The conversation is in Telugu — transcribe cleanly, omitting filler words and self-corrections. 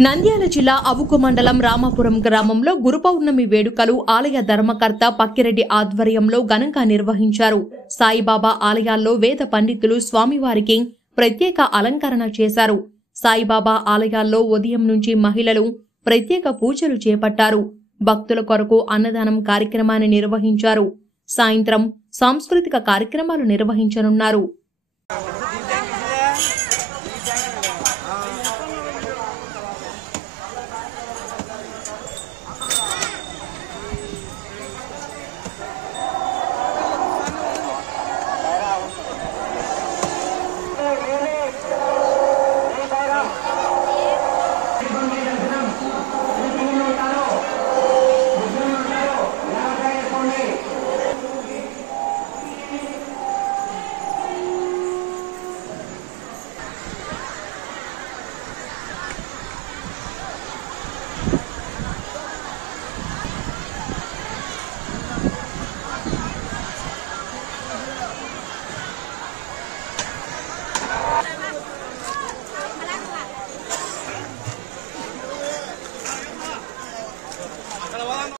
నంద్యాల జిల్లా అవుకు మండలం రామాపురం గ్రామంలో గురు పౌర్ణమి వేడుకలు ఆలయ ధర్మకర్త పక్కిరెడ్డి ఆధ్వర్యంలో ఘనంగా నిర్వహించారు. సాయిబాబా ఆలయాల్లో వేద పండితులు స్వామివారికి ప్రత్యేక అలంకరణ చేశారు. సాయిబాబా ఆలయాల్లో ఉదయం నుంచి మహిళలు ప్రత్యేక పూజలు చేపట్టారు. భక్తుల కొరకు అన్నదానం కార్యక్రమాన్ని నిర్వహించారు. సాయంత్రం సాంస్కృతిక కార్యక్రమాలు నిర్వహించనున్నారు.